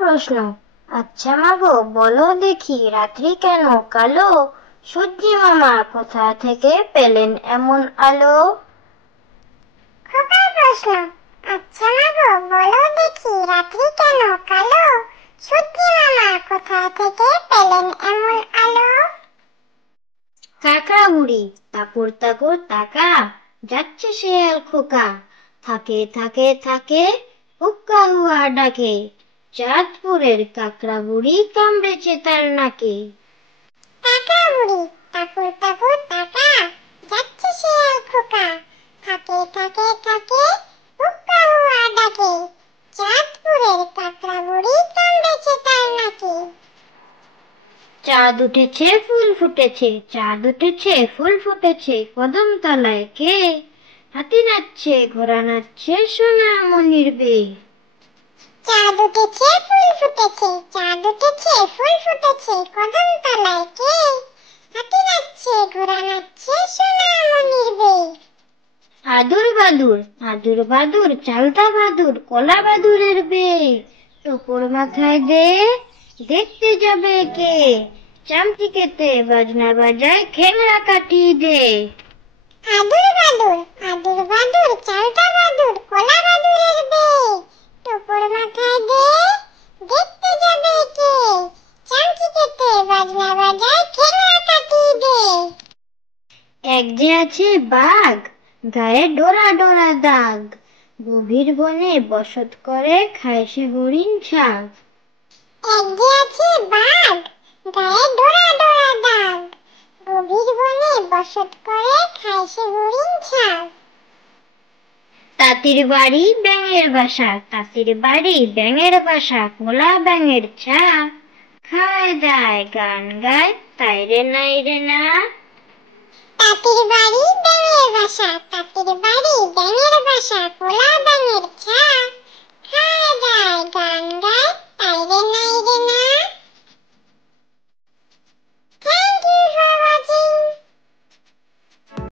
প্রশ্ন। আচ্ছা মাগো, বলো দেখি রাত্রি কেন কালো? সূর্যি মামা কোথা থেকে পেলেন এমন আলো? খোকার প্রশ্ন। আচ্ছা মাগো, বলো দেখি রাত্রি কেন কালো? সূর্যি মামা কোথা থেকে পেলেন এমন আলো? কাকড়া বুড়ি তাকুর তাকুর তাকা, যাচ্ছে শেয়াল খোকা, থাকে থাকে থাকে, হুক্কা হুয়া ডাকে, চাঁদপুরের কাকড়া বুড়ি কামড়েছে তার নাকে। কাকড়া বুড়ি তাকুর তাকুর তাকা, যাচ্ছে শিয়াল খোকা, থাকে থাকে থাকে, হুক্কা হুয়া ডাকে, চাঁদপুরের কাকড়া বুড়ি কামড়েছে তার নাকে। চাঁদ উঠেছে ফুল ফুটেছে, চাঁদ উঠেছে ফুল ফুটেছে, কদম তলায় কে? হাতি নাচছে ঘোড়া নাচছে, সোনা মনির বেয়ে। চাঁদ উঠেছে ফুল ফুটেছে, চাঁদ উঠেছে ফুল ফুটেছে, কদম তলায় কে? হাতি নাচছে ঘোড়া নাচছে, সোনা মনির বেয়ে। আদুর বাদুর আদুর বাদুর, চালতা বাদুর, কলা বাদুরের বেয়ে, টুকুর মাথায় দে, দেখতে যাবে কে? চামচিকেতে বাজনা বাজায়, খেলনা কাটিয়ে দে। আদুর বাদুর আদুর বাদুর, চালতা বাদুর, কলা বাদুরের বেয়ে, টুকুর মাথায় দে, দেখতে যাবে কে? চামচিকেতে বাজনা বাজায়, খেলনা কাটিয়ে দে। এক যে আছে বাঘ, গায়ে ডোরা ডোরা দাগ, গভীর বনে বসত করে, খায় সে হরিণ শাক। এক যে আছে বাঘ, গায়ে ডোরা ডোরা দাগ, গভীর বনে বসত করে, খায় সে হরিণ ছাগ। তাঁতির বাড়ি ব্যাঙের বাসা, তাঁতির বাড়ি ব্যাঙের বাসা, কোলা ব্যাঙের ছা, খায় দায় গান গায়, তাই রে নাই রে না। তাঁতির বাড়ি